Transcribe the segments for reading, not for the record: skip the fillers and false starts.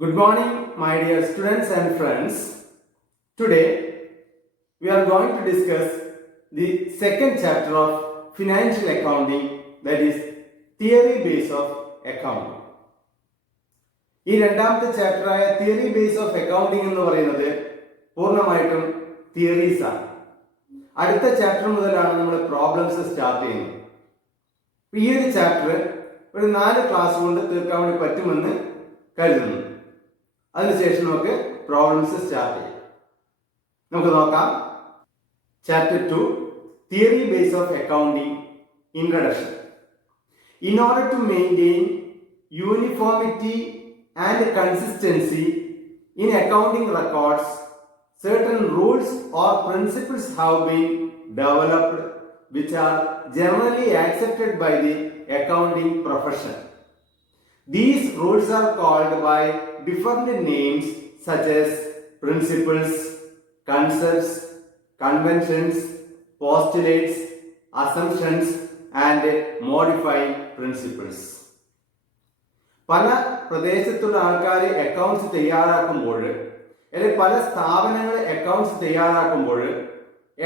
Good morning, my dear students and friends. Today, we are going to discuss the second chapter of financial accounting, that is theory base of accounting. ഈ രണ്ടാമത്തെ ചാപ്റ്ററായ theory base of accounting എന്ന് പറയുന്നത് പൂർണ്ണമായിട്ടും theories ആണ്. അടുത്ത chapter മുതലാണ് നമ്മൾ problems start ചെയ്യുന്നത്. ഈ ഒരു ചാപ്റ്റർ ഒരു 4 ക്ലാസ് കൊണ്ട് തീർക്കാൻ വേണ്ടി പറ്റുമെന്ന് കരുതുന്നു. അതിനുശേഷം നമുക്ക് പ്രോബ്ലംസ് സ്റ്റാർട്ട് ചെയ്യാം. നമുക്ക് നോക്കാം. Chapter 2 theory base of accounting introduction. In order to maintain uniformity and consistency in accounting records, certain rules or principles have been developed which are generally accepted by the accounting profession. These rules are called by different names such as principles, concepts, conventions, postulates, assumptions and modifying principles. പല പ്രദേശത്തുള്ള ആൾക്കാർ accounts തയ്യാറാക്കുമ്പോൾ അല്ലെങ്കിൽ പല സ്ഥാപനങ്ങൾ accounts തയ്യാറാക്കുമ്പോൾ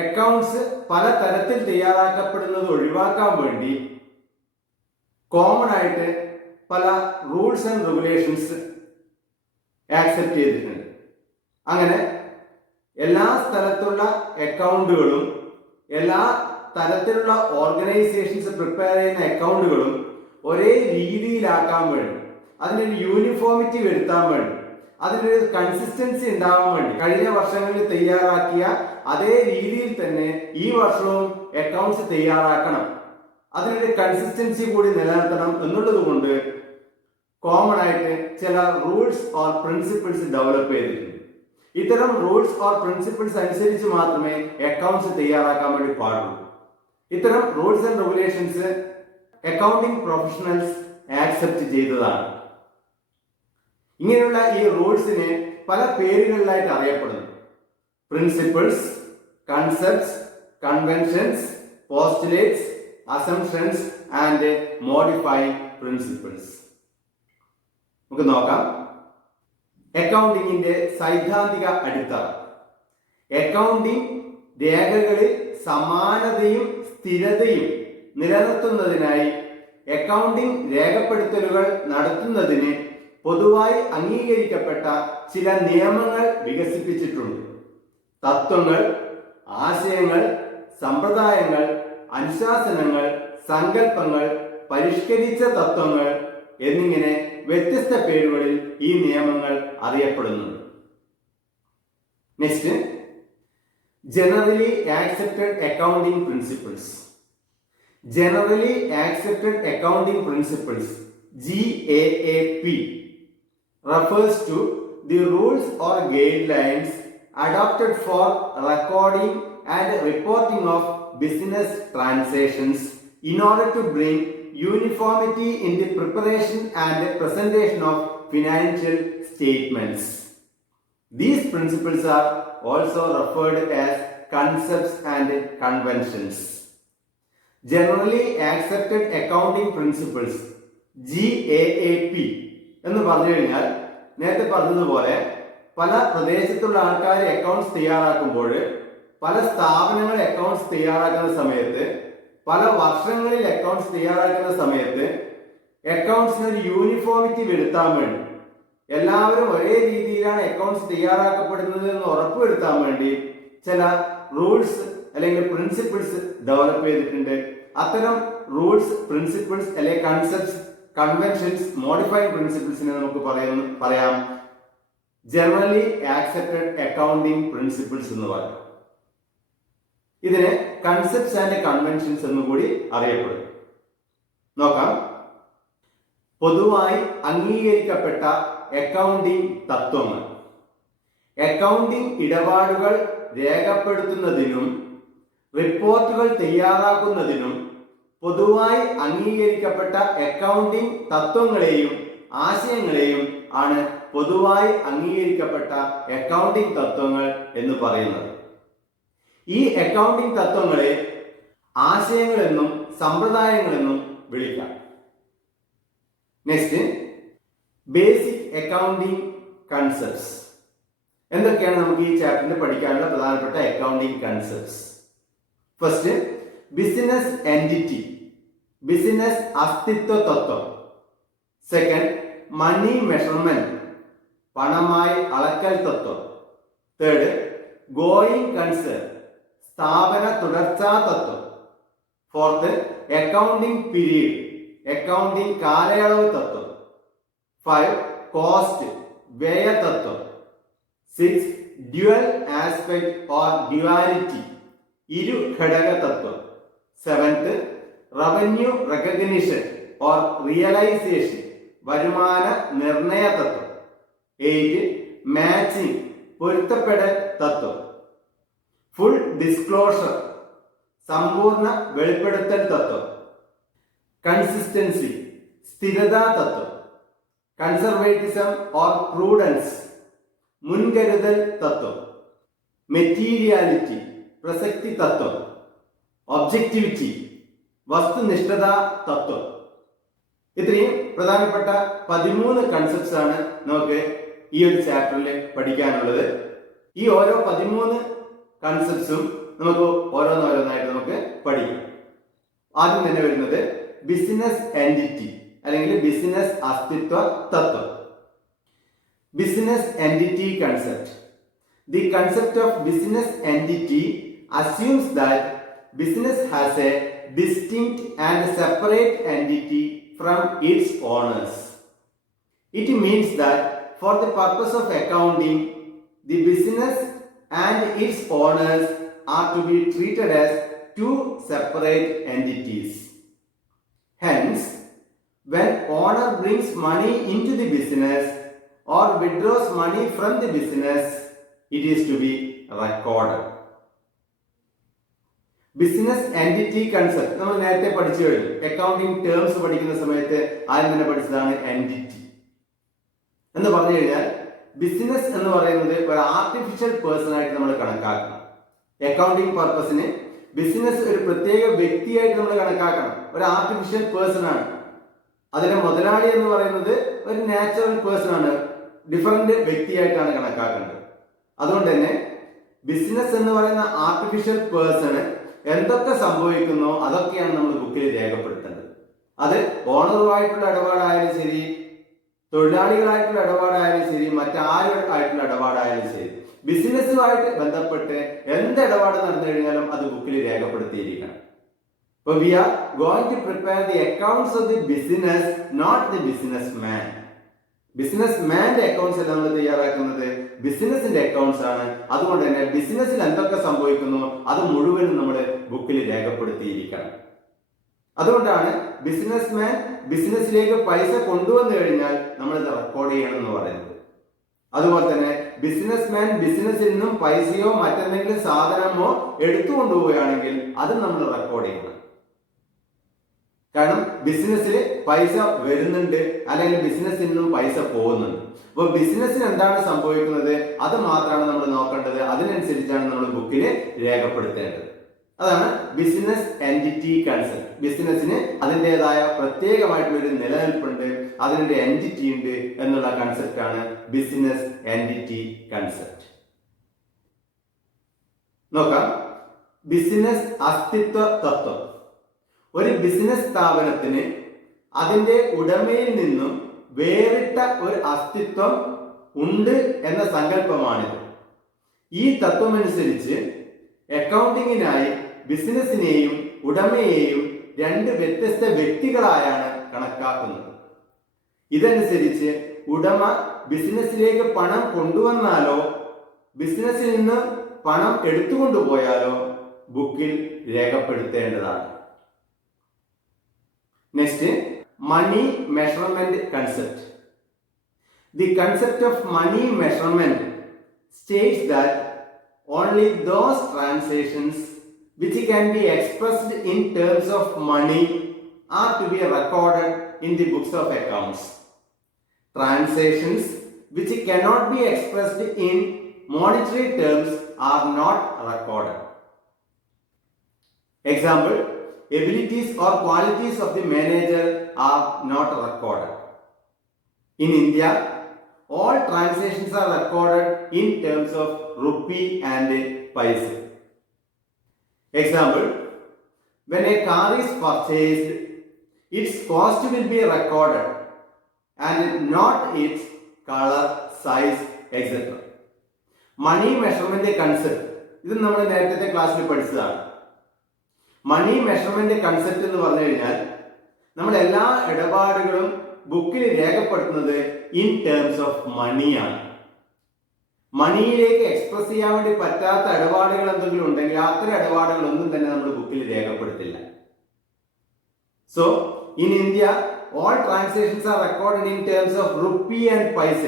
accounts പല തരത്തിൽ തയ്യാറാക്കപ്പെടുന്നത് ഒഴിവാക്കാൻ വേണ്ടി കോമൺ ആയിട്ട് പല റൂൾസ് ആൻഡ് റെഗുലേഷൻസ് ആക്സെപ്റ്റ് ചെയ്തിട്ടുണ്ട്. അങ്ങനെ എല്ലാ സ്ഥലത്തുള്ള അക്കൗണ്ടുകളും എല്ലാ തരത്തിലുള്ള ഓർഗനൈസേഷൻസ് പ്രിപ്പയർ ചെയ്യുന്ന അക്കൗണ്ടുകളും ഒരേ രീതിയിലാക്കാൻ വേണ്ടി, അതിനൊരു യൂണിഫോമിറ്റി വരുത്താൻ വേണ്ടി, അതിനൊരു കൺസിസ്റ്റൻസി ഉണ്ടാവാൻ വേണ്ടി കഴിഞ്ഞ വർഷങ്ങളിൽ തയ്യാറാക്കിയ അതേ രീതിയിൽ തന്നെ ഈ വർഷവും അക്കൗണ്ട്സ് തയ്യാറാക്കണം, അതിനൊരു കൺസിസ്റ്റൻസി കൂടി നിലനിർത്തണം എന്നുള്ളത് കൊണ്ട് കോമൺ ആയിട്ട് ചില റൂൾസ് ഓർ പ്രിൻസിപ്പിൾസ് ഡെവലപ്പ് ചെയ്തിട്ടുണ്ട്. ഇത്തരം റൂൾസ് ഓർ പ്രിൻസിപ്പിൾസ് അനുസരിച്ച് മാത്രമേ അക്കൗണ്ട്സ് തയ്യാറാക്കാൻ വേണ്ടി പാടുള്ളൂ. ഇത്തരം rules and regulations accounting professionals accept ചെയ്തതാണ്. ഇങ്ങനെയുള്ള ഈ റൂൾസിനെ പല പേരുകളിലായിട്ട് അറിയപ്പെടുന്നു. Principles, concepts, conventions, postulates, assumptions and modifying principles. നമുക്ക് നോക്കാം. അക്കൗണ്ടിങ്ങിന്റെ സൈദ്ധാന്തിക അടിത്തറ. അക്കൗണ്ടിംഗ് രേഖകളിൽ സമാനതയും സ്ഥിരതയും നിലനിർത്തുന്നതിനായി അക്കൗണ്ടിംഗ് രേഖപ്പെടുത്തലുകൾ നടത്തുന്നതിന് പൊതുവായി അംഗീകരിക്കപ്പെട്ട ചില നിയമങ്ങൾ വികസിപ്പിച്ചിട്ടുണ്ട്. തത്വങ്ങൾ, ആശയങ്ങൾ, സമ്പ്രദായങ്ങൾ, അനുശാസനങ്ങൾ, സങ്കല്പങ്ങൾ, പരിഷ്കരിച്ച തത്വങ്ങൾ എന്നിങ്ങനെ വ്യത്യസ്ത പേരുകളിൽ ഈ നിയമങ്ങൾ അറിയപ്പെടുന്നുണ്ട്. Next, generally accepted accounting principles. Generally accepted accounting principles GAAP refers to the rules or guidelines adopted for recording and reporting of business transactions in order to bring uniformity in the preparation and presentation of financial statements. These principles are also referred as concepts and conventions. Generally accepted accounting principles GAAP എന്ന് പറഞ്ഞു കഴിഞ്ഞാൽ നേരത്തെ പറഞ്ഞതുപോലെ പല പ്രദേശത്തുള്ള ആൾക്കാർ accounts തയ്യാറാക്കുമ്പോൾ, പല സ്ഥാപനങ്ങൾ അക്കൗണ്ട്സ് തയ്യാറാക്കുന്ന സമയത്ത്, പല വർഷങ്ങളിൽ അക്കൗണ്ട്സ് തയ്യാറാക്കുന്ന സമയത്ത് അക്കൗണ്ട്സിന് ഒരു യൂണിഫോമിറ്റി വരുത്താൻ വേണ്ടി, എല്ലാവരും ഒരേ രീതിയിലാണ് അക്കൗണ്ട്സ് തയ്യാറാക്കപ്പെടുന്നത് എന്ന് ഉറപ്പുവരുത്താൻ വേണ്ടി ചില റൂൾസ് അല്ലെങ്കിൽ പ്രിൻസിപ്പിൾസ് ഡെവലപ്പ് ചെയ്തിട്ടുണ്ട്. അത്തരം റൂൾസ്, പ്രിൻസിപ്പിൾസ് അല്ലെങ്കിൽ കൺസെപ്റ്റ്സ്, കൺവെൻഷൻസ്, മോഡിഫൈഡ് പ്രിൻസിപ്പിൾസിനെ നമുക്ക് പറയാം ജനറലി ആക്സെപ്റ്റഡ് അക്കൗണ്ടിംഗ് പ്രിൻസിപ്പിൾസ് എന്ന് പറയാം. ഇതിനെ കൺസെപ്റ്റ്സ് ആൻഡ് കൺവെൻഷൻസ് എന്നുകൂടി അറിയപ്പെടും. നോക്കാം. പൊതുവായി അംഗീകരിക്കപ്പെട്ട അക്കൗണ്ടിംഗ് തത്വങ്ങൾ. അക്കൗണ്ടിംഗ് ഇടപാടുകൾ രേഖപ്പെടുത്തുന്നതിനും റിപ്പോർട്ടുകൾ തയ്യാറാക്കുന്നതിനും പൊതുവായി അംഗീകരിക്കപ്പെട്ട അക്കൗണ്ടിംഗ് തത്വങ്ങളെയും ആശയങ്ങളെയും ആണ് പൊതുവായി അംഗീകരിക്കപ്പെട്ട അക്കൗണ്ടിംഗ് തത്വങ്ങൾ എന്ന് പറയുന്നത്. ഈ അക്കൗണ്ടിംഗ് തത്വങ്ങളെ ആശയങ്ങളെന്നും സമ്പ്രദായങ്ങളെന്നും വിളിക്കാം. Next, basic accounting concepts. എന്തൊക്കെയാണ് നമുക്ക് ഈ ചാപ്റ്ററിൽ പഠിക്കാനുള്ള പ്രധാനപ്പെട്ട accounting concepts? First, business entity, business അസ്തിത്വ തത്വം. സെക്കൻഡ്, മണി മെഷർമെന്റ്, പണമായി അളക്കൽ തത്വം. തേർഡ്, ഗോയിങ് കൺസേൺ, സ്ഥാപന തുടർച്ചാ തത്വം. ഫോർത്ത്, അക്കൗണ്ടിംഗ് പീരീഡ്, അക്കൗണ്ടിംഗ് കാലയളവ് തത്വം. 5, കോസ്റ്റ്, വ്യയ തത്വം. 6, ഡ്യുവൽ ആസ്പെക്ട് ഓർ ഡ്യുവാലിറ്റി, ഇരു ഘടക തത്വം. 7th, revenue recognition or realisation, വരുമാന നിർണയ തത്വം. 8, മാച്ചിങ്, പൊരുത്തപ്പെടൽ തത്വം. ഫുൾ ഡിസ്ക്ലോഷർ, സമ്പൂർണ്ണ വെളിപ്പെടുത്തൽ തത്വം. കൺസിസ്റ്റൻസി, സ്ഥിരതാ തത്വം. കൺസർവേറ്റിസം ഓർ പ്രൂഡൻസ്, മുൻകരുതൽ തത്വം. മെറ്റീരിയാലിറ്റി, പ്രസക്തി തത്വം. ഒബ്ജക്റ്റിവിറ്റി, വസ്തുനിഷ്ഠതാ തത്വം. ഇത്രയും പ്രധാനപ്പെട്ട 13 കൺസെപ്റ്റ്സ് ആണ് നമുക്ക് ഈ ഒരു ചാപ്റ്ററിൽ പഠിക്കാനുള്ളത്. ഈ ഓരോ 13 കൺസെപ്റ്റ്സും നമുക്ക് ഓരോന്നോരോന്നായിട്ട് നമുക്ക് പഠിക്കാം. ആദ്യം തന്നെ വരുന്നത് ബിസിനസ് എൻറ്റിറ്റി അല്ലെങ്കിൽ ബിസിനസ് അസ്തിത്വ തത്വം. Business entity concept. The concept of business entity assumes that business has a distinct and separate entity from its owners. It means that for the purpose of accounting, the business and its owners are to be treated as two separate entities. Hence, when owner brings money into the business or withdraws money from the business, it is to be recorded. Business entity concept നമ്മൾ നേരത്തെ പഠിച്ചു കഴിഞ്ഞു. Accounting terms പഠിക്കുന്ന സമയത്ത് ആദ്യം തന്നെ പഠിച്ചതാണ് entity എന്ന് പറഞ്ഞു കഴിഞ്ഞാൽ ബിസിനസ് എന്ന് പറയുന്നത് ഒരു ആർട്ടിഫിഷ്യൽ പേഴ്സൺ ആയിട്ട് നമ്മൾ കണക്കാക്കണം. അക്കൗണ്ടിങ് പർപ്പസിന് ബിസിനസ് ഒരു പ്രത്യേക വ്യക്തിയായിട്ട് നമ്മൾ കണക്കാക്കണം. ഒരു ആർട്ടിഫിഷ്യൽ പേഴ്സൺ ആണ്. അതിന്റെ മുതലാളി എന്ന് പറയുന്നത് ഒരു നാച്ചുറൽ പേഴ്സൺ ആണ്, ഡിഫറന്റ് വ്യക്തിയായിട്ടാണ് കണക്കാക്കേണ്ടത്. അതുകൊണ്ട് തന്നെ ബിസിനസ് എന്ന് പറയുന്ന ആർട്ടിഫിഷ്യൽ പേഴ്സണ് എന്തൊക്കെ സംഭവിക്കുന്നോ അതൊക്കെയാണ് നമ്മൾ ബുക്കിൽ രേഖപ്പെടുത്തേണ്ടത്. അത് ഓണറുമായിട്ടുള്ള ഇടപാടായാലും ശരി, തൊഴിലാളികളായിട്ടുള്ള ഇടപാടായാലും ശരി, മറ്റാരുമായിട്ടുള്ള ഇടപാടായാലും ശരി, ബിസിനസ്സുമായിട്ട് ബന്ധപ്പെട്ട് എന്ത് ഇടപാട് നടന്നു കഴിഞ്ഞാലും അത് ബുക്കിൽ രേഖപ്പെടുത്തിയിരിക്കണം. So we are going to prepare the accounts of the business, not the businessman. ബിസിനസ്മാന്റെ അക്കൗണ്ട്സ് അല്ല നമ്മൾ തയ്യാറാക്കുന്നത്, ബിസിനസിന്റെ അക്കൗണ്ട്സ് ആണ്. അതുകൊണ്ട് തന്നെ ബിസിനസ്സിൽ എന്തൊക്കെ സംഭവിക്കുന്നു അത് മുഴുവനും നമ്മൾ ബുക്കിൽ രേഖപ്പെടുത്തിയിരിക്കണം. അതുകൊണ്ടാണ് ബിസിനസ്മാൻ ബിസിനസ്സിലേക്ക് പൈസ കൊണ്ടുവന്നു കഴിഞ്ഞാൽ നമ്മൾ ഇത് റെക്കോർഡ് ചെയ്യണം എന്ന് പറയുന്നത്. അതുപോലെ തന്നെ ബിസിനസ്മാൻ ബിസിനസ്സിൽ നിന്നും പൈസയോ മറ്റെന്തെങ്കിലും സാധനമോ എടുത്തുകൊണ്ടുപോവുകയാണെങ്കിൽ അത് നമ്മൾ റെക്കോർഡ് ചെയ്യണം. കാരണം ബിസിനസ്സിൽ പൈസ വരുന്നുണ്ട് അല്ലെങ്കിൽ ബിസിനസ്സിൽ നിന്നും പൈസ പോകുന്നുണ്ട്. അപ്പോൾ ബിസിനസ്സിന് എന്താണ് സംഭവിക്കുന്നത് അത് മാത്രമാണ് നമ്മൾ നോക്കേണ്ടത്. അതിനനുസരിച്ചാണ് നമ്മൾ ബുക്കിൽ രേഖപ്പെടുത്തേണ്ടത്. അതാണ് ബിസിനസ് എൻറ്റിറ്റി കൺസെപ്റ്റ്. ബിസിനസ്സിന് അതിൻ്റെതായ പ്രത്യേകമായിട്ടുള്ള ഒരു നിലനിൽപ്പുണ്ട്, അതിൻ്റെ എൻറ്റിറ്റി ഉണ്ട് എന്നുള്ള കൺസെപ്റ്റാണ് ബിസിനസ് എൻറ്റിറ്റി കൺസെപ്റ്റ്. നോക്കാം. ബിസിനസ് അസ്തിത്വ തത്വം. ഒരു ബിസിനസ് സ്ഥാപനത്തിന് അതിന്റെ ഉടമയിൽ നിന്നും വേറിട്ട ഒരു അസ്തിത്വം ഉണ്ട് എന്ന സങ്കല്പമാണിത്. ഈ തത്വമനുസരിച്ച് അക്കൗണ്ടിങ്ങിനായി ബിസിനസിനെയും ഉടമയെയും രണ്ട് വ്യത്യസ്ത വ്യക്തികളായാണ് കണക്കാക്കുന്നത്. ഇതനുസരിച്ച് ഉടമ ബിസിനസ്സിലേക്ക് പണം കൊണ്ടുവന്നാലോ ബിസിനസ്സിൽ നിന്ന് പണം എടുത്തുകൊണ്ടുപോയാലോ ബുക്കിൽ രേഖപ്പെടുത്തേണ്ടതാണ്. Next, money measurement concept. The concept of money measurement states that only those transactions which can be expressed in terms of money are to be recorded in the books of accounts. Transactions which cannot be expressed in monetary terms are not recorded. Example, abilities or qualities of the manager are not recorded. In India, all transactions transactions are recorded in terms of rupee and paise. Example, when a car is purchased, its cost will be recorded and not its color, size, etc. Money measurement concept ഇത് നമ്മൾ നേരത്തെ ക്ലാസ്സിൽ പഠിച്ചതാണ്. മണി measurement concept എന്ന് പറഞ്ഞു കഴിഞ്ഞാൽ നമ്മൾ എല്ലാ ഇടപാടുകളും ബുക്കിൽ രേഖപ്പെടുത്തുന്നത് ഇൻ ടേംസ് ഓഫ് മണിയാണ്. മണിയിലേക്ക് എക്സ്പ്രസ് ചെയ്യാൻ വേണ്ടി പറ്റാത്ത ഇടപാടുകൾ എന്തെങ്കിലും ഉണ്ടെങ്കിൽ അത്തരം ഇടപാടുകളൊന്നും തന്നെ നമ്മൾ ബുക്കിൽ രേഖപ്പെടുത്തില്ല. So in India all transactions are recorded in terms of rupee and paisa.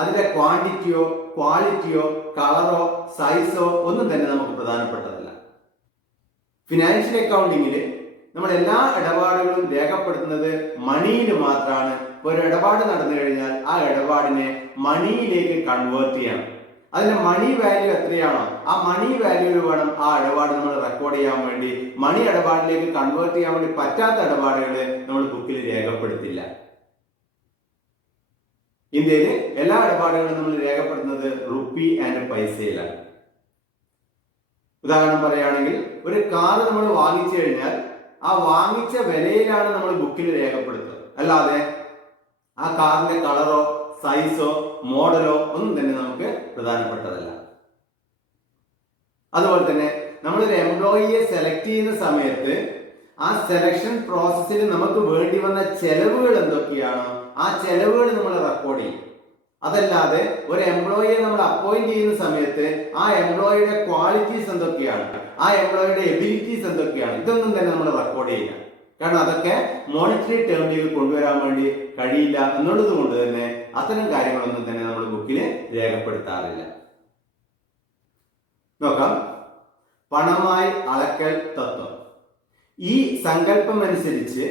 അതിന്റെ ക്വാണ്ടിറ്റിയോ ക്വാളിറ്റിയോ കളറോ സൈസോ ഒന്നും തന്നെ നമുക്ക് പ്രധാനപ്പെട്ടതല്ല. ഫിനാൻഷ്യൽ അക്കൗണ്ടിങ്ങിൽ നമ്മൾ എല്ലാ ഇടപാടുകളും രേഖപ്പെടുത്തുന്നത് മണിയിൽ മാത്രമാണ്. ഒരു ഇടപാട് നടന്നു കഴിഞ്ഞാൽ ആ ഇടപാടിനെ മണിയിലേക്ക് കൺവേർട്ട് ചെയ്യണം. അതിന്റെ മണി വാല്യൂ എത്രയാണോ ആ മണി വാല്യൂവിൽ വേണം ആ ഇടപാട് നമ്മൾ റെക്കോർഡ് ചെയ്യാൻ വേണ്ടി. മണി ഇടപാടിലേക്ക് കൺവേർട്ട് ചെയ്യാൻ വേണ്ടി പറ്റാത്ത ഇടപാടുകൾ നമ്മൾ ബുക്കിൽ രേഖപ്പെടുത്തില്ല. ഇന്ത്യയിൽ എല്ലാ ഇടപാടുകളും നമ്മൾ രേഖപ്പെടുത്തുന്നത് റുപ്പി ആൻഡ് പൈസയിലാണ്. ഉദാഹരണം പറയുകയാണെങ്കിൽ ഒരു കാർ നമ്മൾ വാങ്ങിച്ചു കഴിഞ്ഞാൽ ആ വാങ്ങിച്ച വിലയിലാണ് നമ്മൾ ബുക്കിൽ രേഖപ്പെടുത്തുക. അല്ലാതെ ആ കാറിന്റെ കളറോ സൈസോ മോഡലോ ഒന്നും തന്നെ നമുക്ക് പ്രധാനപ്പെട്ടതല്ല. അതുപോലെ തന്നെ നമ്മളൊരു എംപ്ലോയിയെ സെലക്ട് ചെയ്യുന്ന സമയത്ത് ആ സെലക്ഷൻ പ്രോസസ്സിൽ നമുക്ക് വേണ്ടി വന്ന ചെലവുകൾ എന്തൊക്കെയാണോ ആ ചെലവുകൾ നമ്മൾ റെക്കോർഡ് ചെയ്യും. അതല്ലാതെ ഒരു എംപ്ലോയിയെ നമ്മൾ അപ്പോയിന്റ് ചെയ്യുന്ന സമയത്ത് ആ എംപ്ലോയിയുടെ ക്വാളിറ്റീസ് എന്തൊക്കെയാണ്, ആ എംപ്ലോയിയുടെ എബിലിറ്റീസ് എന്തൊക്കെയാണ്, ഇതൊന്നും തന്നെ നമ്മൾ റെക്കോർഡ് ചെയ്യില്ല. കാരണം അതൊക്കെ മോണിറ്ററി ടേമിലേക്ക് കൊണ്ടുവരാൻ വേണ്ടി കഴിയില്ല എന്നുള്ളത് കൊണ്ട് തന്നെ അത്തരം കാര്യങ്ങളൊന്നും തന്നെ നമ്മൾ ബുക്കിൽ രേഖപ്പെടുത്താറില്ല. നോക്കാം, പണമായി അളക്കൽ തത്വം. ഈ സങ്കല്പം അനുസരിച്ച്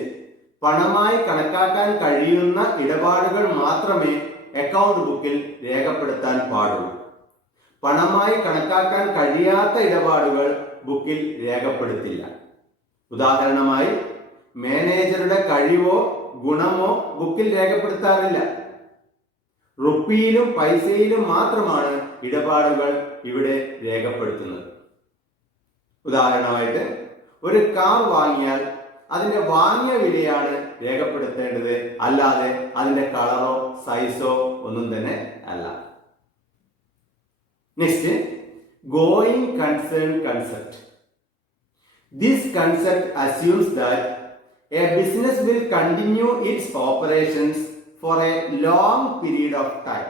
പണമായി കണക്കാക്കാൻ കഴിയുന്ന ഇടപാടുകൾ മാത്രമേ അക്കൗണ്ട് ബുക്കിൽ രേഖപ്പെടുത്താൻ പാടുള്ളൂ. പണമായി കണക്കാക്കാൻ കഴിയാത്ത ഇടപാടുകൾ ബുക്കിൽ രേഖപ്പെടുത്തില്ല. ഉദാഹരണമായി മാനേജറുടെ കഴിവോ ഗുണമോ ബുക്കിൽ രേഖപ്പെടുത്താറില്ല. റുപ്പിയിലും പൈസയിലും മാത്രമാണ് ഇടപാടുകൾ ഇവിടെ രേഖപ്പെടുത്തുന്നത്. ഉദാഹരണമായിട്ട് ഒരു കാർ വാങ്ങിയാൽ അതിന്റെ വാങ്ങിയ വിലയാണ് രേഖപ്പെടുത്തേണ്ടത്, അല്ലാതെ അതിന്റെ കളറോ സൈസോ ഒന്നും തന്നെ അല്ല. Next, going concern concept. This concept assumes that a business will continue its operations for a long period of time.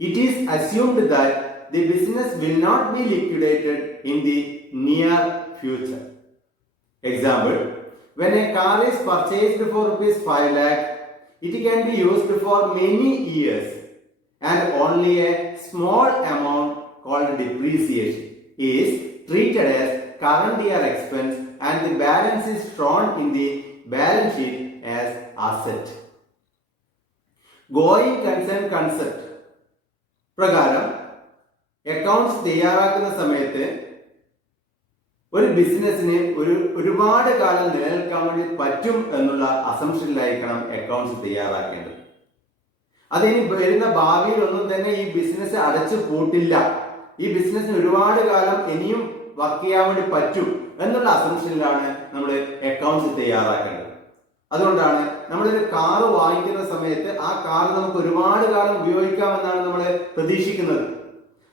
It is assumed that the business will not be liquidated in the near future. Example, when a car is purchased for rupees 5 lakh, it can be used for many years and only a small amount called depreciation is treated as current year expense and the balance is shown in the balance sheet as asset. Going concern concept പ്രകാരം accounts തയ്യാറാക്കുന്ന സമയത്ത് ഒരു ബിസിനസ്സിന് ഒരുപാട് കാലം നിലനിൽക്കാൻ വേണ്ടി പറ്റും എന്നുള്ള അസംഷനിലായിരിക്കണം അക്കൗണ്ട്സ് തയ്യാറാക്കേണ്ടത്. അതിനി വരുന്ന ഭാവിയിൽ ഒന്നും തന്നെ ഈ ബിസിനസ് അടച്ചു പൂട്ടില്ല, ഈ ബിസിനസ്സിന് ഒരുപാട് കാലം ഇനിയും വർക്ക് ചെയ്യാൻ വേണ്ടി പറ്റും എന്നുള്ള അസംഷനിലാണ് നമ്മൾ അക്കൗണ്ട്സ് തയ്യാറാക്കേണ്ടത്. അതുകൊണ്ടാണ് നമ്മളൊരു കാറ് വാങ്ങിക്കുന്ന സമയത്ത് ആ കാർ നമുക്ക് ഒരുപാട് കാലം ഉപയോഗിക്കാമെന്നാണ് നമ്മൾ പ്രതീക്ഷിക്കുന്നത്.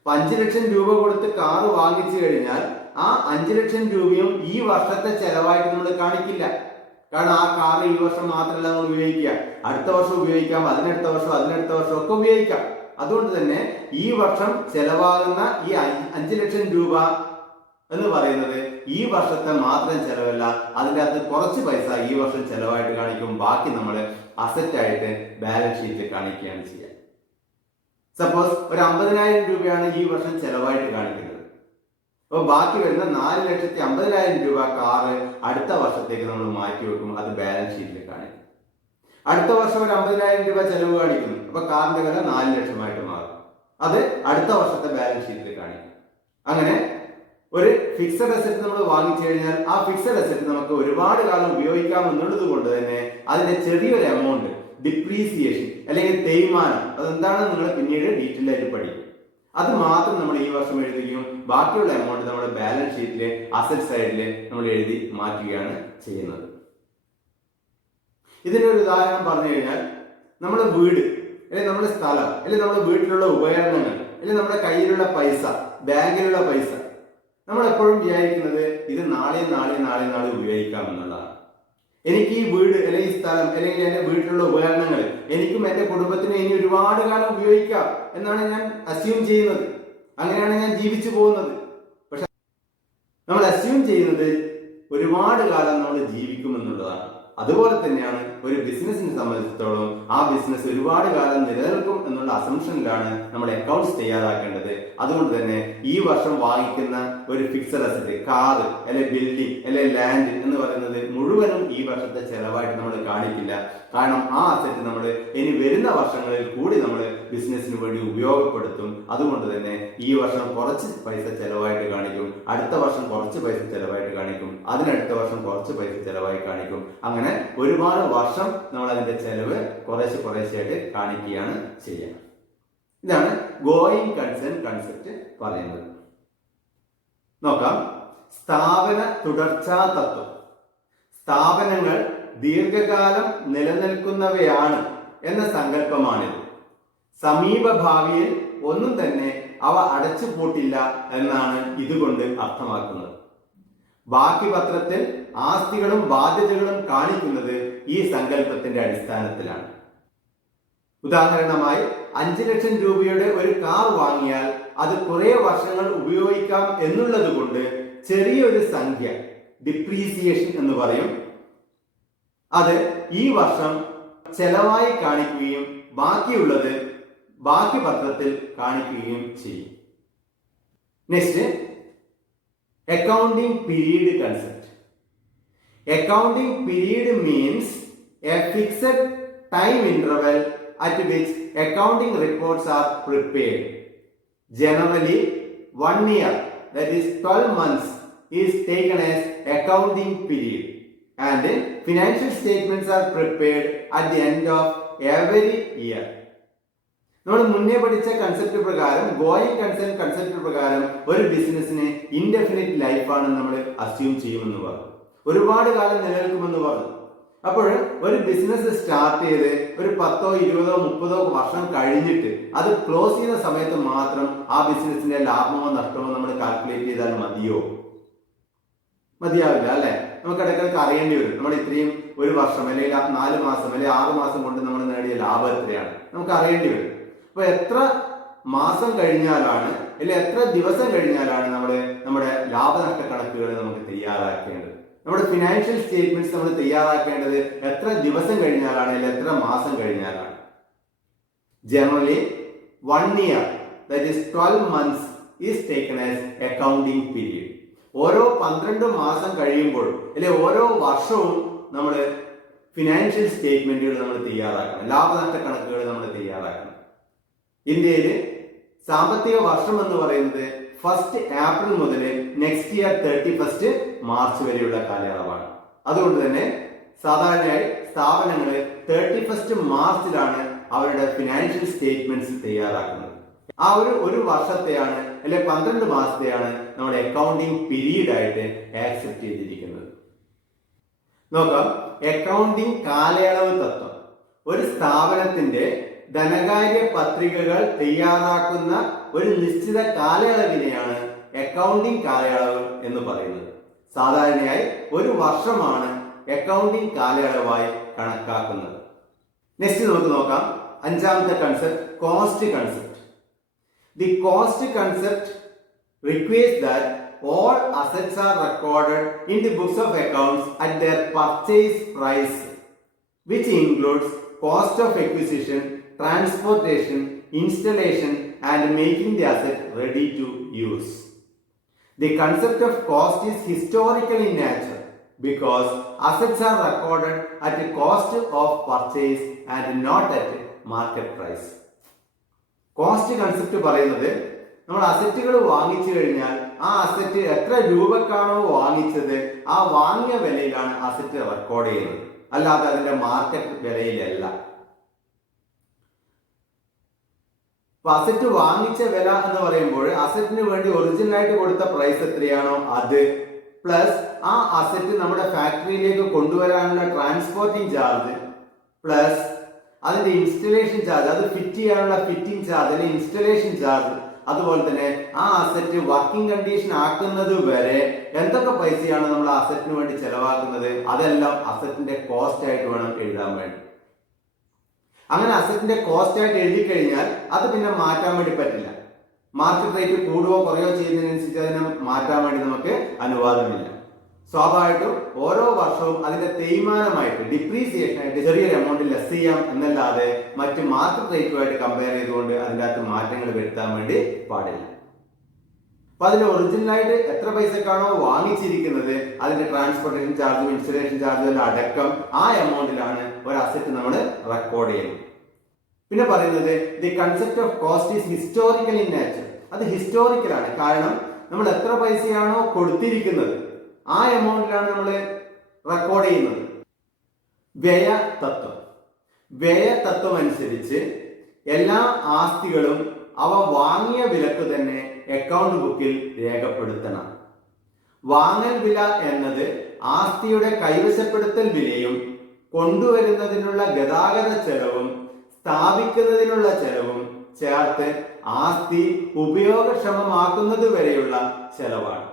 5 ലക്ഷം രൂപ കൊടുത്ത് കാറ് വാങ്ങിച്ചു കഴിഞ്ഞാൽ ആ 5 ലക്ഷം രൂപയും ഈ വർഷത്തെ ചെലവായിട്ട് നമ്മൾ കാണിക്കില്ല. കാരണം ആ കാർ ഈ വർഷം മാത്രമല്ല നമ്മൾ ഉപയോഗിക്കുക, അടുത്ത വർഷം ഉപയോഗിക്കാം, അതിനടുത്ത വർഷം ഒക്കെ ഉപയോഗിക്കാം. അതുകൊണ്ട് തന്നെ ഈ വർഷം ചെലവാകുന്ന ഈ 5 ലക്ഷം രൂപ എന്ന് പറയുന്നത് ഈ വർഷത്തെ മാത്രം ചെലവല്ല, അതിൻ്റെ അകത്ത് കുറച്ച് പൈസ ഈ വർഷം ചെലവായിട്ട് കാണിക്കും, ബാക്കി നമ്മൾ അസറ്റ് ആയിട്ട് ബാലൻസ് ഷീറ്റിൽ കാണിക്കുകയാണ് ചെയ്യുക. സപ്പോസ് ഒരു 50,000 രൂപയാണ് ഈ വർഷം ചെലവായിട്ട് കാണിക്കുന്നത്. അപ്പോൾ ബാക്കി വരുന്ന 4,50,000 രൂപ കാറ് അടുത്ത വർഷത്തേക്ക് നമ്മൾ മാറ്റി വെക്കും, അത് ബാലൻസ് ഷീറ്റിൽ കാണിക്കും. അടുത്ത വർഷം ഒരു 50,000 രൂപ ചെലവ് കാണിക്കുന്നു, അപ്പൊ കാറിന്റെ വില 4 ലക്ഷമായിട്ട് മാറും, അത് അടുത്ത വർഷത്തെ ബാലൻസ് ഷീറ്റിൽ കാണിക്കും. അങ്ങനെ ഒരു ഫിക്സഡ് അസറ്റ് നമ്മൾ വാങ്ങിച്ചു കഴിഞ്ഞാൽ ആ ഫിക്സഡ് അസറ്റ് നമുക്ക് ഒരുപാട് കാലം ഉപയോഗിക്കാം എന്നുള്ളത് കൊണ്ട് തന്നെ അതിന്റെ ചെറിയൊരു എമൗണ്ട് ഡിപ്രീസിയേഷൻ അല്ലെങ്കിൽ തേയ്മാനം, അതെന്താണെന്ന് നിങ്ങൾ പിന്നീട് ഡീറ്റെയിൽ ആയിട്ട് പഠിക്കും. അത് മാത്രം നമ്മൾ ഈ വർഷം എഴുതുകയും ബാക്കിയുള്ള എമൗണ്ട് നമ്മുടെ ബാലൻസ് ഷീറ്റിലെ അസറ്റ് സൈഡിൽ നമ്മൾ എഴുതി മാറ്റുകയാണ് ചെയ്യുന്നത്. ഇതിന്റെ ഒരു ഉദാഹരണം പറഞ്ഞു കഴിഞ്ഞാൽ, നമ്മുടെ വീട് അല്ലെങ്കിൽ നമ്മുടെ സ്ഥലം അല്ലെങ്കിൽ നമ്മുടെ വീട്ടിലുള്ള ഉപകരണങ്ങൾ അല്ലെങ്കിൽ നമ്മുടെ കയ്യിലുള്ള പൈസ, ബാങ്കിലുള്ള പൈസ, നമ്മൾ എപ്പോഴും വിചാരിക്കുന്നത് ഇത് നാളെ ഉപയോഗിക്കാം എന്നുള്ളതാണ്. എനിക്ക് ഈ വീട് അല്ലെങ്കിൽ ഈ സ്ഥലം അല്ലെങ്കിൽ എന്റെ വീട്ടിലുള്ള ഉപകരണങ്ങൾ എനിക്കും എന്റെ കുടുംബത്തിനും ഇനി ഒരുപാട് കാലം ഉപയോഗിക്കാം എന്നാണ് ഞാൻ അസ്യൂം ചെയ്യുന്നത്. അങ്ങനെയാണ് ഞാൻ ജീവിച്ചു പോകുന്നത്. പക്ഷെ നമ്മൾ അസ്യൂം ചെയ്യുന്നത് ഒരുപാട് കാലം നമ്മൾ ജീവിക്കും എന്നുള്ളതാണ്. അതുപോലെ തന്നെയാണ് ഒരു ബിസിനസിനെ സംബന്ധിച്ചിടത്തോളം ആ ബിസിനസ് ഒരുപാട് കാലം നിലനിൽക്കും എന്നുള്ള അസംഷനിലാണ് നമ്മൾ അക്കൗണ്ട്സ് തയ്യാറാക്കേണ്ടത്. അതുകൊണ്ട് തന്നെ ഈ വർഷം വാങ്ങിക്കുന്ന ഒരു ഫിക്സഡ് അസറ്റ്, കാറ് അല്ലെ ബിൽഡിംഗ് അല്ലെ ലാൻഡ് എന്ന് പറയുന്നത് മുഴുവനും ഈ വർഷത്തെ ചെലവായിട്ട് നമ്മൾ കാണിക്കില്ല. കാരണം ആ അസറ്റ് നമ്മൾ ഇനി വരുന്ന വർഷങ്ങളിൽ കൂടി നമ്മൾ ബിസിനസിന് വേണ്ടി ഉപയോഗപ്പെടുത്തും. അതുകൊണ്ട് തന്നെ ഈ വർഷം കുറച്ച് പൈസ ചെലവായിട്ട് കാണിക്കും, അടുത്ത വർഷം കുറച്ച് പൈസ ചെലവായിട്ട് കാണിക്കും, അതിനടുത്ത വർഷം കുറച്ച് പൈസ ചെലവായി കാണിക്കും. അങ്ങനെ ഒരുപാട് വർഷം നമ്മൾ അതിന്റെ ചെലവ് കുറേശ്ശെയായിട്ട് കാണിക്കുകയാണ് ചെയ്യുക. ഇതാണ് ഗോയിങ് കൺസേൺ കൺസെപ്റ്റ് പറയുന്നത്. നോക്കാം. സ്ഥാപന തുടർച്ചാ തത്വം. സ്ഥാപനങ്ങൾ ദീർഘകാലം നിലനിൽക്കുന്നവയാണ് എന്ന സങ്കല്പമാണിത്. സമീപ ഭാവിയിൽ ഒന്നും തന്നെ അവ അടച്ചുപൂട്ടില്ല എന്നാണ് ഇതുകൊണ്ട് അർത്ഥമാക്കുന്നത്. ബാക്കി പത്രത്തിൽ ആസ്തികളും ബാധ്യതകളും കാണിക്കുന്നത് ഈ സങ്കല്പത്തിന്റെ അടിസ്ഥാനത്തിലാണ്. ഉദാഹരണമായി 5 ലക്ഷം രൂപയുടെ ഒരു കാർ വാങ്ങിയാൽ അത് കുറെ വർഷങ്ങൾ ഉപയോഗിക്കാം എന്നുള്ളത് കൊണ്ട് ചെറിയൊരു സംഖ്യ, ഡിപ്രീസിയേഷൻ എന്ന് പറയും, അത് ഈ വർഷം ചെലവായി കാണിക്കുകയും ബാക്കിയുള്ളത് ബാക്കി പത്രത്തിൽ കാണിക്കുകയും ചെയ്യും. Next, accounting period concept. Accounting period means a fixed time interval at which accounting reports are prepared. Generally, 1 year, that is 12 months, is taken as accounting period, and financial statements are prepared at the end of every year. നമ്മൾ മുന്നേ പഠിച്ച concept പ്രകാരം, going concern concept പ്രകാരം ഒരു ബിസിനസ്സിന് indefinite ലൈഫാണ് നമ്മൾ assume ചെയ്യുമെന്ന് പറഞ്ഞു, ഒരുപാട് കാലം നിലനിൽക്കുമെന്ന് പറഞ്ഞു. അപ്പോൾ ഒരു ബിസിനസ് സ്റ്റാർട്ട് ചെയ്ത് ഒരു 10, 20, 30 വർഷം കഴിഞ്ഞിട്ട് അത് ക്ലോസ് ചെയ്യുന്ന സമയത്ത് മാത്രം ആ ബിസിനസിന്റെ ലാഭമോ നഷ്ടമോ നമ്മൾ കാൽക്കുലേറ്റ് ചെയ്താൽ മതിയാവില്ല അല്ലെ? നമുക്ക് ഇടയ്ക്കിടയ്ക്ക് അറിയേണ്ടി വരും നമ്മൾ ഇത്രയും ഒരു വർഷം അല്ലെങ്കിൽ 4 മാസം അല്ലെങ്കിൽ 6 മാസം കൊണ്ട് നമ്മൾ നേടിയ ലാഭം എത്രയാണ് നമുക്ക് അറിയേണ്ടി വരും. അപ്പൊ എത്ര മാസം കഴിഞ്ഞാലാണ് അല്ലെങ്കിൽ എത്ര ദിവസം കഴിഞ്ഞാലാണ് നമ്മുടെ ലാഭനഷ്ട കണക്കുകൾ നമുക്ക് തയ്യാറാക്കേണ്ടത്? നമ്മുടെ ഫിനാൻഷ്യൽ സ്റ്റേറ്റ്മെന്റ്സ് നമ്മൾ തയ്യാറാക്കേണ്ടത് എത്ര ദിവസം കഴിഞ്ഞാലാണ് അല്ലെങ്കിൽ എത്ര മാസം കഴിഞ്ഞാലാണ്? Generally 1 year, that is 12 months, is taken as accounting period. ഓരോ 12 മാസം കഴിയുമ്പോൾ അല്ലെങ്കിൽ ഓരോ വർഷവും നമ്മൾ ഫിനാൻഷ്യൽ സ്റ്റേറ്റ്മെന്റുകൾ നമ്മൾ തയ്യാറാക്കണം, ലാഭനഷ്ട കണക്കുകൾ നമ്മൾ തയ്യാറാക്കണം. ഇന്ത്യയിൽ സാമ്പത്തിക വർഷം എന്ന് പറയുന്നത് 1 ഏപ്രിൽ മുതൽ നെക്സ്റ്റ് ഇയർ 31 മാർച്ച് വരെയുള്ള കാലയളവാണ്. അതുകൊണ്ട് തന്നെ സാധാരണയായി സ്ഥാപനങ്ങൾ 31 മാർച്ചിലാണ് അവരുടെ ഫിനാൻഷ്യൽ സ്റ്റേറ്റ്മെന്റ്സ് തയ്യാറാക്കുന്നത്. ആ ഒരു വർഷത്തെയാണ് അല്ലെ 12 മാസത്തെയാണ് നമ്മുടെ അക്കൗണ്ടിങ് പീരീഡ് ആയിട്ട് ആക്സെപ്റ്റ് ചെയ്തിരിക്കുന്നത്. നോക്കാം, അക്കൗണ്ടിങ് കാലയളവ് തത്വം. ഒരു സ്ഥാപനത്തിന്റെ ധനകാര്യ പത്രികകൾ തയ്യാറാക്കുന്ന ഒരു നിശ്ചിത കാലയളവിനെയാണ് അക്കൗണ്ടിങ് കാലയളവ് എന്ന് പറയുന്നത്. സാധാരണയായി ഒരു വർഷമാണ് അക്കൗണ്ടിങ് കാലയളവായി കണക്കാക്കുന്നത്. നെക്സ്റ്റ് നമുക്ക് നോക്കാം, 5ാമത്തെ concept, cost concept. The cost concept requires that all assets are recorded in the books of accounts at their purchase price, which includes cost of acquisition, transportation, installation, and making the asset ready to use. The concept of cost is historical in nature because assets are recorded at the cost of purchase and not at market price. Cost concept പറയുന്നത് നമ്മൾ അസറ്റുകൾ വാങ്ങിച്ചു കഴിഞ്ഞാൽ ആ asset എത്ര രൂപക്കാണോ വാങ്ങിച്ചത് ആ വാങ്ങിയ വിലയിലാണ് asset record ചെയ്യുന്നത്, അല്ലാതെ അതിന്റെ മാർക്കറ്റ് വിലയിലല്ല. അപ്പൊ അസറ്റ് വാങ്ങിച്ച വില എന്ന് പറയുമ്പോൾ അസറ്റിന് വേണ്ടി ഒറിജിനൽ ആയിട്ട് കൊടുത്ത പ്രൈസ് എത്രയാണോ അത് പ്ലസ് ആ അസറ്റ് നമ്മുടെ ഫാക്ടറിയിലേക്ക് കൊണ്ടുവരാനുള്ള ട്രാൻസ്പോർട്ടിംഗ് ചാർജ് പ്ലസ് അതിന്റെ ഇൻസ്റ്റലേഷൻ ചാർജ്, അത് ഫിറ്റ് ചെയ്യാനുള്ള ഫിറ്റിംഗ് ചാർജ് അല്ലെങ്കിൽ ഇൻസ്റ്റലേഷൻ ചാർജ്, അതുപോലെ തന്നെ ആ അസറ്റ് വർക്കിംഗ് കണ്ടീഷൻ ആക്കുന്നത് വരെ എന്തൊക്കെ പൈസയാണ് നമ്മൾ അസറ്റിന് വേണ്ടി ചെലവാക്കുന്നത് അതെല്ലാം അസറ്റിന്റെ കോസ്റ്റ് ആയിട്ട് വേണം എഴുതാൻ വേണ്ടി. അങ്ങനെ അസറ്റിന്റെ കോസ്റ്റ് ആയിട്ട് എഴുതി കഴിഞ്ഞാൽ അത് പിന്നെ മാറ്റാൻ വേണ്ടി പറ്റില്ല. മാർക്കറ്റ് റേറ്റ് കൂടുകയോ കുറയോ ചെയ്യുന്നതിനനുസരിച്ച് അതിനെ മാറ്റാൻ വേണ്ടി നമുക്ക് അനുവാദമില്ല. സ്വാഭാവികമായിട്ടും ഓരോ വർഷവും അതിന്റെ തേയ്മാനമായിട്ട് ഡിപ്രീസിയേഷൻ ആയിട്ട് ചെറിയൊരു എമൗണ്ട് ലെസ് ചെയ്യാം എന്നല്ലാതെ മറ്റ് മാർക്കറ്റ് റേറ്റുമായിട്ട് കമ്പയർ ചെയ്തുകൊണ്ട് അതിൻ്റെ അകത്ത് മാറ്റങ്ങൾ വരുത്താൻ വേണ്ടി പാടില്ല. അപ്പൊ അതിന്റെ ഒറിജിനലായിട്ട് എത്ര പൈസക്കാണോ വാങ്ങിച്ചിരിക്കുന്നത് അതിന്റെ ട്രാൻസ്പോർട്ടേഷൻ ചാർജും ഇൻസ്റ്റലേഷൻ ചാർജും അടക്കം ആ എമൗണ്ടിലാണ് ഒരു അസറ്റ് നമ്മൾ റെക്കോർഡ് ചെയ്യുന്നത്. പിന്നെ പറയുന്നത് the concept of cost is historical in nature. അത് ഹിസ്റ്റോറിക്കലാണ്. കാരണം നമ്മൾ എത്ര പൈസയാണോ കൊടുത്തിരിക്കുന്നത് ആ എമൗണ്ടിലാണ് നമ്മൾ റെക്കോർഡ് ചെയ്യുന്നത്. വ്യയതത്വം അനുസരിച്ച് എല്ലാ ആസ്തികളും അവ വാങ്ങിയ വിലക്ക് തന്നെ അക്കൗണ്ട് ബുക്കിൽ രേഖപ്പെടുത്തണം. വാങ്ങൽ വില എന്നത് ആസ്തിയുടെ കൈവശപ്പെടുത്തൽ വിലയും കൊണ്ടുവരുന്നതിനുള്ള ഗതാഗത ചെലവും സ്ഥാപിക്കുന്നതിനുള്ള ചെലവും ചേർത്ത് ആസ്തി ഉപയോഗക്ഷമമാക്കുന്നത് വരെയുള്ള ചെലവാണ്.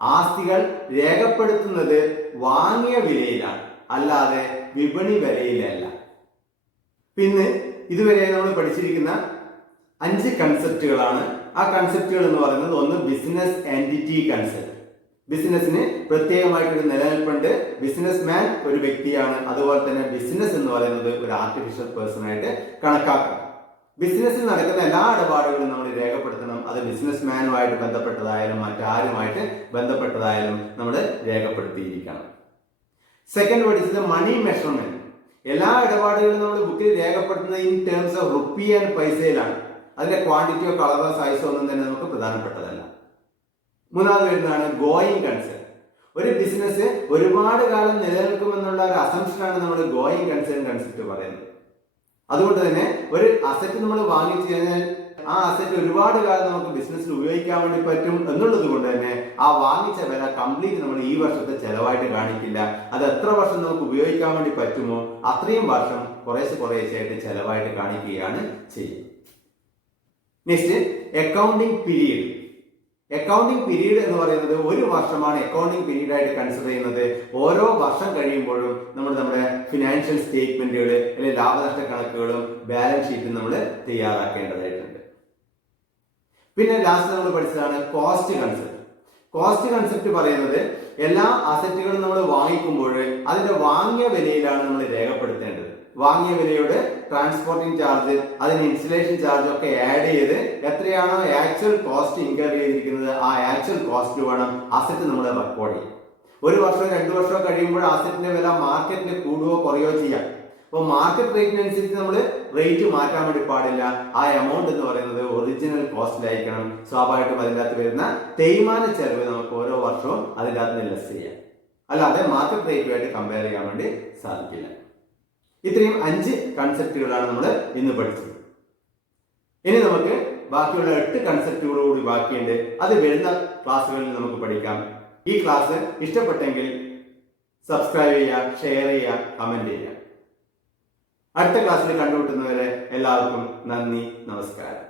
ആസ്തികൾ രേഖപ്പെടുത്തുന്നത് വാങ്ങിയ വിലയിലാണ്, അല്ലാതെ വിപണി വിലയിലല്ല. പിന്നെ ഇതുവരെ നമ്മൾ പഠിച്ചിരിക്കുന്ന 5 കൺസെപ്റ്റുകളാണ്. ആ കൺസെപ്റ്റുകൾ എന്ന് പറയുന്നത് ഒന്ന് ബിസിനസ് എൻറ്റിറ്റി കൺസെപ്റ്റ്. ബിസിനസ്സിന് പ്രത്യേകമായിട്ടൊരു നിലനിൽപ്പുണ്ട്. ബിസിനസ് മാൻ ഒരു വ്യക്തിയാണ്. അതുപോലെ തന്നെ ബിസിനസ് എന്ന് പറയുന്നത് ഒരു ആർട്ടിഫിഷ്യൽ പേഴ്സൺ ആയിട്ട് കണക്കാക്കണം. ബിസിനസ്സിൽ നടക്കുന്ന എല്ലാ ഇടപാടുകളും നമ്മൾ രേഖപ്പെടുത്തണം. അത് ബിസിനസ് മാനുമായിട്ട് ബന്ധപ്പെട്ടതായാലും മറ്റാരുമായിട്ട് ബന്ധപ്പെട്ടതായാലും നമ്മൾ രേഖപ്പെടുത്തിയിരിക്കണം. സെക്കൻഡ് പഠിച്ചത് മണി മെഷർമെന്റ്. എല്ലാ ഇടപാടുകളും നമ്മൾ ബുക്കിൽ രേഖപ്പെടുത്തുന്നത് in terms of rupee and പൈസയിലാണ്. അതിന്റെ ക്വാണ്ടിറ്റിയോ കളറോ സൈസോ ഒന്നും തന്നെ നമുക്ക് പ്രധാനപ്പെട്ടതല്ല. മൂന്നാമത് വരുന്നതാണ് ഗോയിങ് കൺസേൺ. ഒരു ബിസിനസ് ഒരുപാട് കാലം നിലനിൽക്കുമെന്നുള്ള ഒരു അസംഷനാണ് നമ്മൾ ഗോയിങ് കൺസേൺ കൺസെപ്റ്റ് പറയുന്നത്. അതുകൊണ്ട് തന്നെ ഒരു അസറ്റ് നമ്മൾ വാങ്ങിച്ചു കഴിഞ്ഞാൽ ആ അസറ്റ് ഒരുപാട് കാലം നമുക്ക് ബിസിനസ്സിൽ ഉപയോഗിക്കാൻ വേണ്ടി പറ്റും എന്നുള്ളത് കൊണ്ട് തന്നെ ആ വാങ്ങിച്ച വില കംപ്ലീറ്റ് നമ്മൾ ഈ വർഷത്തെ ചെലവായിട്ട് കാണിക്കില്ല. അത് എത്ര വർഷം നമുക്ക് ഉപയോഗിക്കാൻ വേണ്ടി പറ്റുമോ അത്രയും വർഷം കുറേശ്ശെയായിട്ട് ചെലവായിട്ട് കാണിക്കുകയാണ് ചെയ്യുക. Next accounting period. Accounting period എന്ന് പറയുന്നത് ഒരു വർഷമാണ് അക്കൗണ്ടിങ് പീരീഡ് ആയിട്ട് കൺസിഡർ ചെയ്യുന്നത്. ഓരോ വർഷം കഴിയുമ്പോഴും നമ്മുടെ ഫിനാൻഷ്യൽ സ്റ്റേറ്റ്മെന്റുകൾ അല്ലെങ്കിൽ ലാഭനഷ്ട കണക്കുകളും ബാലൻസ് ഷീറ്റും നമ്മൾ തയ്യാറാക്കേണ്ടതായിട്ടുണ്ട്. പിന്നെ ലാസ്റ്റ് നമ്മൾ പഠിച്ചതാണ് കോസ്റ്റ് കൺസെപ്റ്റ്. കോസ്റ്റ് കൺസെപ്റ്റ് പറയുന്നത് എല്ലാ അസറ്റുകളും നമ്മൾ വാങ്ങിക്കുമ്പോൾ അതിന്റെ വാങ്ങിയ വിലയിലാണ് നമ്മൾ രേഖപ്പെടുത്തേണ്ടത്. വാങ്ങിയ വിലയുടെ ട്രാൻസ്പോർട്ടിംഗ് ചാർജ്, അതിന് ഇൻസ്റ്റലേഷൻ ചാർജ് ഒക്കെ ആഡ് ചെയ്ത് എത്രയാണോ ആക്ച്വൽ കോസ്റ്റ് ഇൻകർ ചെയ്തിരിക്കുന്നത് ആ ആക്ച്വൽ കോസ്റ്റ് വേണം അസറ്റ് നമ്മൾ റെക്കോർഡ് ചെയ്യാം. ഒരു വർഷമോ 2 വർഷമോ കഴിയുമ്പോൾ അസറ്റിന്റെ വില മാർക്കറ്റിൽ കൂടുകയോ കുറയോ ചെയ്യാം. അപ്പോൾ മാർക്കറ്റ് റേറ്റിനനുസരിച്ച് നമ്മൾ റേറ്റ് മാറ്റാൻ വേണ്ടി പാടില്ല. ആ എമൗണ്ട് എന്ന് പറയുന്നത് ഒറിജിനൽ കോസ്റ്റിലായിരിക്കണം. സ്വാഭാവികമായിട്ടും അതിൻ്റെ അകത്ത് വരുന്ന തേയ്മാന ചെലവ് നമുക്ക് ഓരോ വർഷവും അതിൻ്റെ അകത്ത് ലെസ് ചെയ്യാം. അല്ലാതെ മാർക്കറ്റ് റേറ്റുമായിട്ട് കമ്പയർ ചെയ്യാൻ വേണ്ടി സാധിക്കില്ല. ഇത്രയും 5 കൺസെപ്റ്റുകളാണ് നമ്മൾ ഇന്ന് പഠിച്ചത്. ഇനി നമുക്ക് ബാക്കിയുള്ള 8 കൺസെപ്റ്റുകൾ കൂടി ബാക്കിയുണ്ട്. അത് വരുന്ന ക്ലാസ്സുകളിൽ നമുക്ക് പഠിക്കാം. ഈ ക്ലാസ് ഇഷ്ടപ്പെട്ടെങ്കിൽ സബ്സ്ക്രൈബ് ചെയ്യുക, ഷെയർ ചെയ്യുക, കമന്റ് ചെയ്യുക. അടുത്ത ക്ലാസ്സിൽ കണ്ടുമുട്ടുന്നവരെ എല്ലാവർക്കും നന്ദി, നമസ്കാരം.